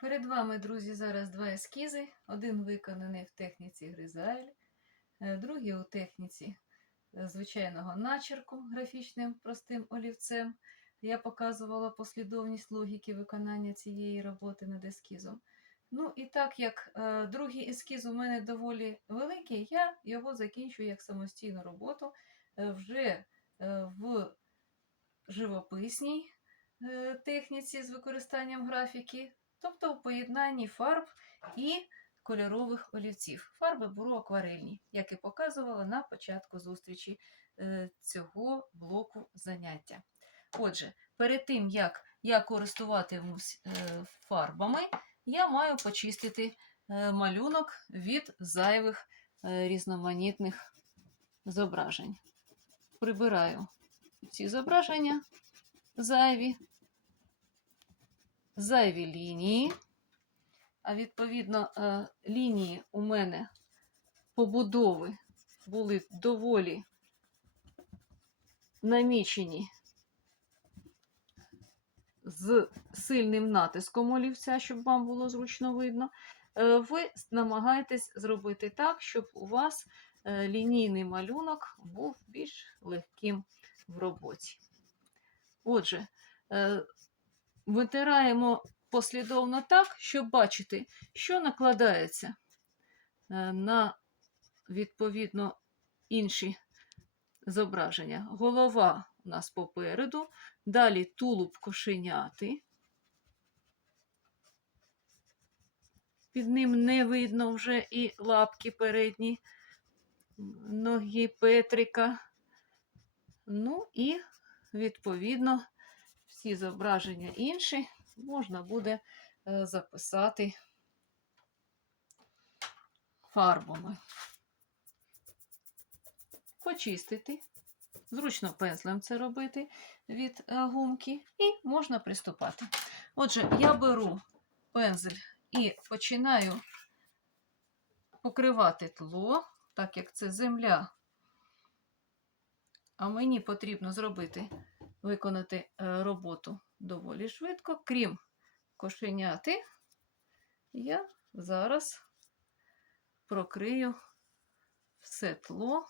Перед вами, друзі, зараз два ескізи. Один виконаний в техніці Гризайль, е, другий у техніці е, звичайного начерку графічним простим олівцем. Я показувала послідовність логіки виконання цієї роботи над ескізом. Ну і так як е, другий ескіз у мене доволі великий, я його закінчу як самостійну роботу е, вже е, в живописній е, техніці з використанням графіки, тобто у поєднанні фарб і кольорових олівців. Фарби беру акварельні, як і показувала на початку зустрічі е, цього блоку заняття. Отже, перед тим, як я користуватимусь е, фарбами, я маю почистити е, малюнок від зайвих різноманітних зображень. Прибираю ці зображення зайві, зайві лінії. А відповідно, е, лінії у мене побудови були доволі намічені з сильним натиском олівця, щоб вам було зручно видно. Е, Ви намагаєтесь зробити так, щоб у вас е, лінійний малюнок був більш легким в роботі. Отже, витираємо послідовно так, щоб бачити, що накладається е, на відповідно інші зображення. Голова у нас попереду, далі тулуб кошеняти. Під ним не видно вже і лапки передні, ноги Петрика. Ну і, відповідно, всі зображення інші можна буде е, записати фарбами. Почистити. Зручно пензлем це робити від е, гумки, і можна приступати. Отже, я беру пензель і починаю покривати тло, так як це земля. А мені потрібно зробити, виконати е, роботу доволі швидко, крім кошеняти, я зараз прокрию все тло.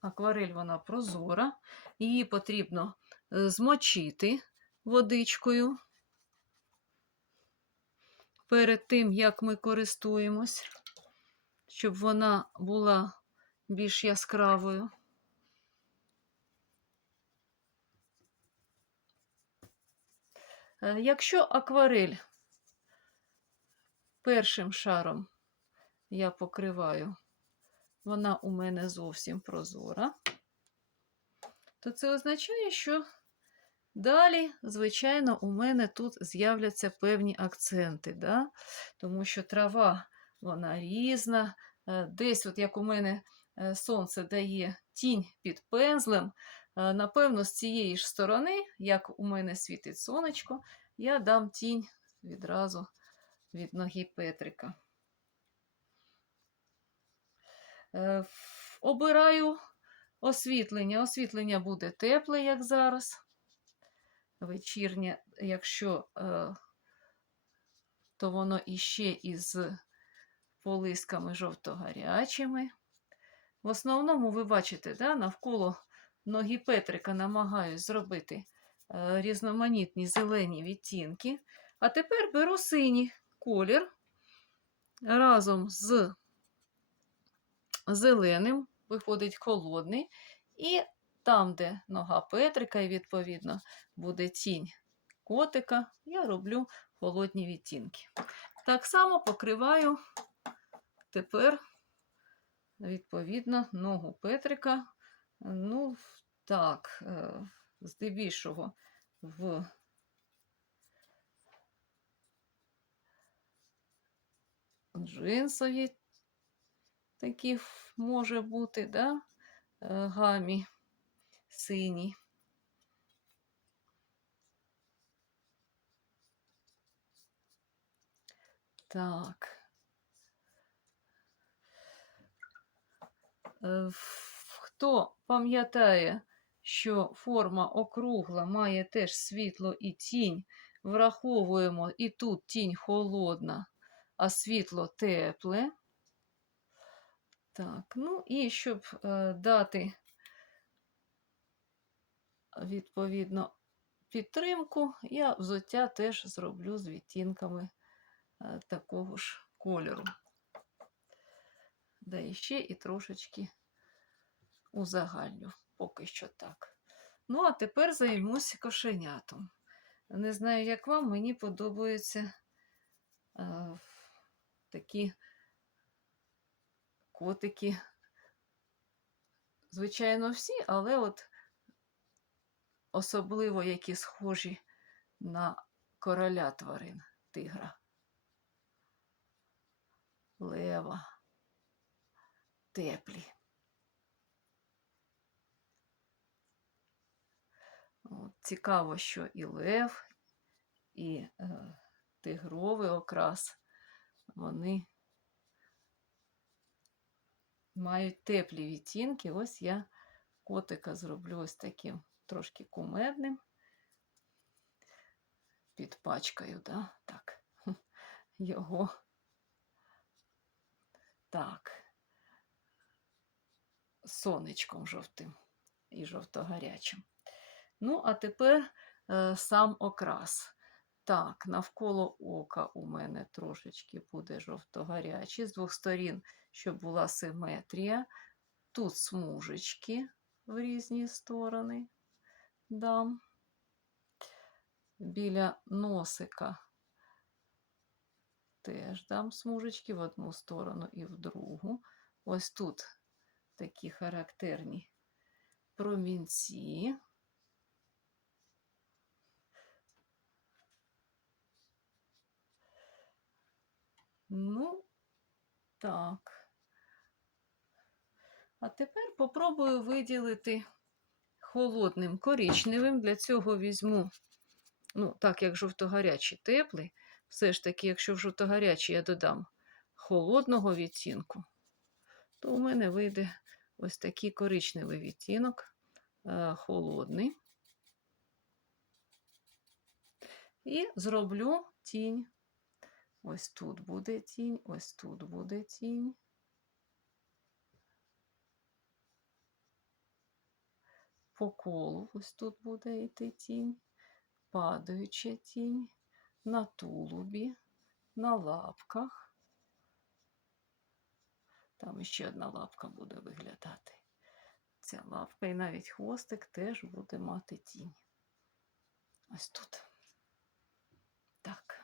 Акварель вона прозора, її потрібно е, змочити водичкою перед тим, як ми користуємось, щоб вона була більш яскравою. Якщо акварель першим шаром я покриваю, вона у мене зовсім прозора, то це означає, що далі, звичайно, у мене тут з'являться певні акценти, да? тому що трава вона різна. Е, Десь, от як у мене е, сонце дає тінь під пензлем, е, напевно, з цієї ж сторони, як у мене світить сонечко, я дам тінь відразу від ноги Петрика. Е, Обираю освітлення. Освітлення буде тепле, як зараз. Вечірнє, якщо е, то воно іще із полисками жовто-гарячими. В основному, ви бачите, да, навколо ноги Петрика намагаюсь зробити е, різноманітні зелені відтінки. А тепер беру синій колір разом з зеленим, виходить холодний, і там, де нога Петрика, і відповідно буде тінь котика, я роблю холодні відтінки. Так само покриваю тепер, відповідно, ногу Петрика. Ну, так, е, здебільшого в джинсові такі може бути, да? е, гамі синій. Так. Е, Хто пам'ятає, що форма округла має теж світло і тінь, враховуємо і тут тінь холодна, а світло тепле. Так, ну і щоб е, дати відповідно підтримку, я взуття теж зроблю з відтінками е, такого ж кольору. Да ще і трошечки узагальню, поки що так. Ну, а тепер займуся кошенятом. Не знаю, як вам, мені подобаються е, такі котики. Звичайно, всі, але от особливо які схожі на короля тварин тигра. Лева. Теплі. Цікаво, що і лев, і е, тигровий окрас, вони мають теплі відтінки. Ось я котика зроблю ось таким трошки кумедним. Підпачкаю, да? так, його. Так, сонечком жовтим і жовто-гарячим. Ну, а тепер е, сам окрас. Так, навколо ока у мене трошечки буде жовто-гарячий. З двох сторін, щоб була симетрія. Тут смужечки в різні сторони дам. Біля носика теж дам смужечки в одну сторону і в другу. Ось тут такі характерні промінці. Ну, так. А тепер попробую виділити холодним коричневим. Для цього візьму, ну, так як жовто-гарячий теплий, все ж таки, якщо в жовто-гарячий я додам холодного відтінку, то у мене вийде ось такий коричневий відтінок, е, холодний. І зроблю тінь. Ось тут буде тінь, ось тут буде тінь. По колу ось тут буде йти тінь, падаюча тінь, на тулубі, на лапках. Там ще одна лапка буде виглядати. Ця лапка і навіть хвостик теж буде мати тінь. Ось тут. Так.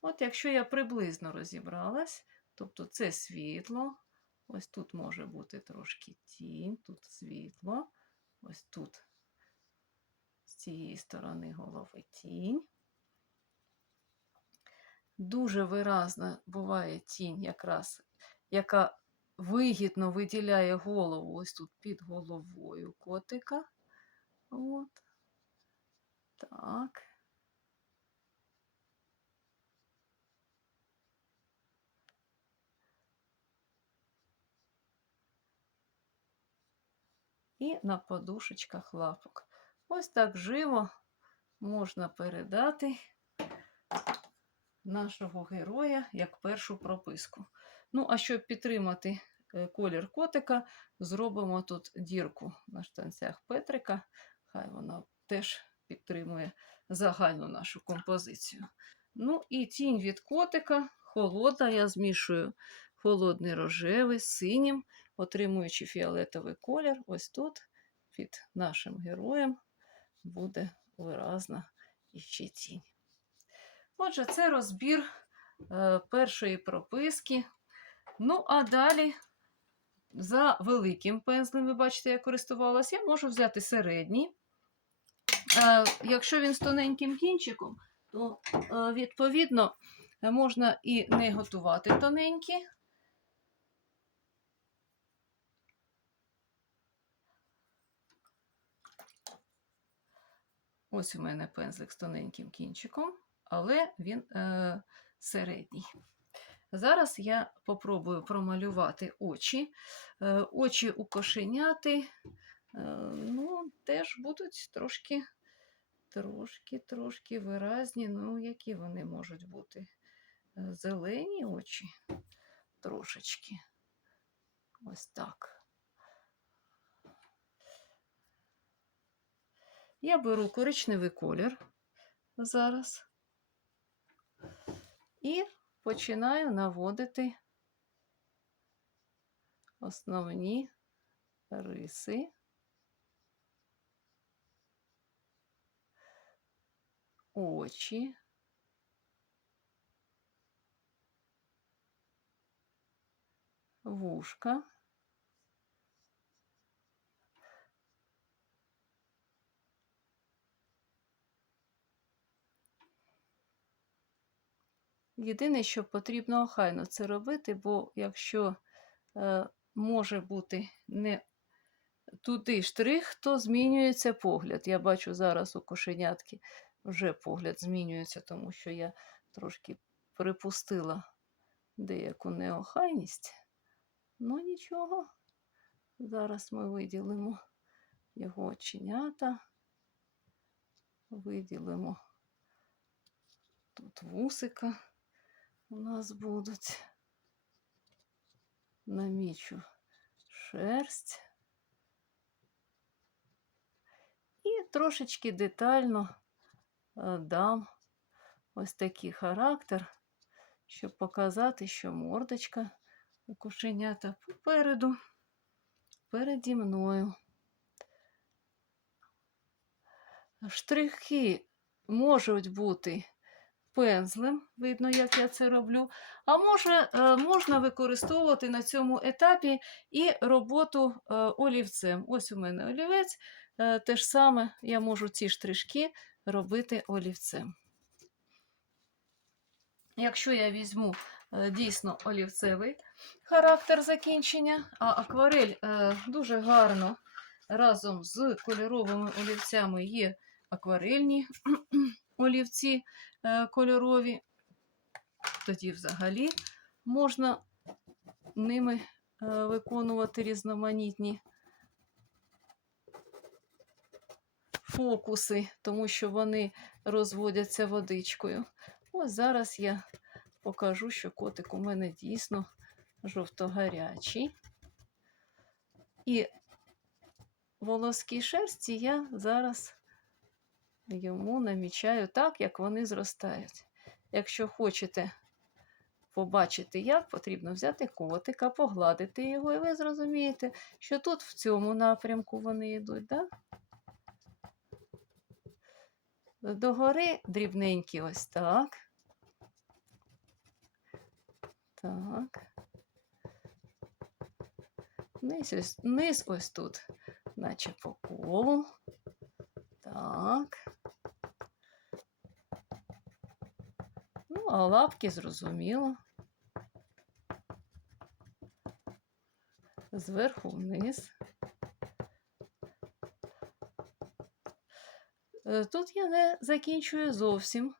От якщо я приблизно розібралась, тобто це світло, ось тут може бути трошки тінь, тут світло, ось тут з цієї сторони голови тінь. Дуже виразна буває тінь, якраз, яка вигідно виділяє голову ось тут під головою котика. От. Так. І на подушечках лапок. Ось так живо можна передати нашого героя як першу прописку. Ну, а щоб підтримати е, колір котика, зробимо тут дірку на штанцях Петрика. Хай вона теж підтримує загальну нашу композицію. Ну і тінь від котика холодна, я змішую холодний рожевий з синім отримуючи фіолетовий колір, ось тут під нашим героєм буде виразна іще тінь. Отже, це розбір е, першої прописки. Ну, а далі, за великим пензлем, ви бачите, я користувалася, я можу взяти середній. Е, якщо він з тоненьким кінчиком, то, е, відповідно, можна і не готувати тоненькі, Ось у мене пензлик з тоненьким кінчиком, але він е, середній. Зараз я попробую промалювати очі. Е, очі у кошеняти е, ну, теж будуть трошки трошки-трошки виразні. Ну, які вони можуть бути? Зелені очі трошечки. Ось так. Я беру коричневий колір зараз і починаю наводити основні риси. Очі. Вушка. Єдине, що потрібно охайно це робити, бо якщо е, може бути не туди штрих, то змінюється погляд. Я бачу зараз у кошенятки вже погляд змінюється, тому що я трошки припустила деяку неохайність. Ну нічого. Зараз ми виділимо його оченята, виділимо тут вусика у нас будуть. Намічу шерсть. І трошечки детально е, дам ось такий характер, щоб показати, що мордочка у кошенята попереду, переді мною. Штрихи можуть бути пензлем, видно, як я це роблю. А може, е, можна використовувати на цьому етапі і роботу е, олівцем. Ось у мене олівець. Е, Те ж саме я можу ці штришки робити олівцем. Якщо я візьму дійсно олівцевий характер закінчення, а акварель дуже гарно разом з кольоровими олівцями є акварельні олівці е, кольорові, тоді взагалі можна ними е, виконувати різноманітні фокуси, тому що вони розводяться водичкою. Ось зараз я покажу, що котик у мене дійсно жовтогарячий. І волоски шерсті я зараз йому намічаю так, як вони зростають. Якщо хочете побачити, як, потрібно взяти котика, погладити його, і ви зрозумієте, що тут в цьому напрямку вони йдуть. Да? Догори дрібненькі ось так. Так. Низ ось, низ ось тут, наче по колу. Так. Ну, лапки зрозуміло. Зверху вниз. Е, Тут я не закінчую зовсім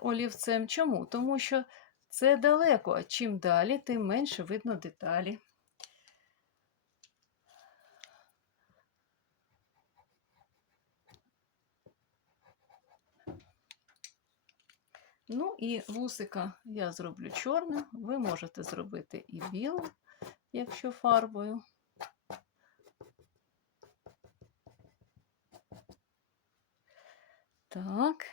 олівцем. Чому? Тому що це далеко, а чим далі, тим менше видно деталі. Ну і вусика я зроблю чорним. Ви можете зробити і білим, якщо фарбою. Так.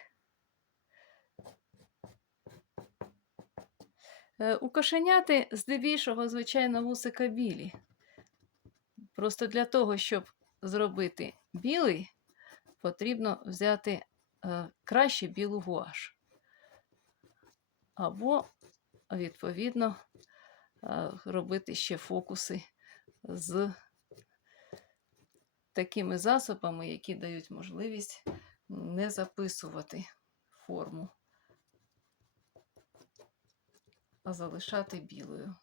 Е, У кошеняти здебільшого, звичайно, вусика білі. Просто для того, щоб зробити білий, потрібно взяти е, краще білу гуаш. Або, відповідно, е, робити ще фокуси з такими засобами, які дають можливість не записувати форму, а залишати білою.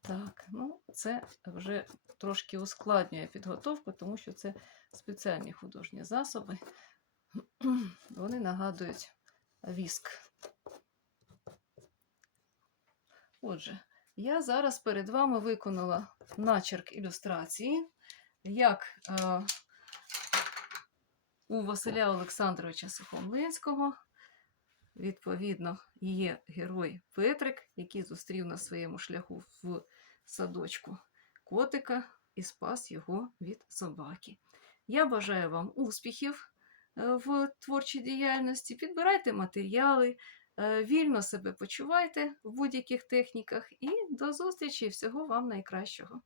Так, ну це вже трошки ускладнює підготовку, тому що це спеціальні художні засоби. Вони нагадують віск. Отже, я зараз перед вами виконала начерк ілюстрації, як е, у Василя Олександровича Сухомлинського. Відповідно, є герой Петрик, який зустрів на своєму шляху в садочку котика і спас його від собаки. Я бажаю вам успіхів е, в творчій діяльності. Підбирайте матеріали, вільно себе почувайте в будь-яких техніках і до зустрічі! Всього вам найкращого!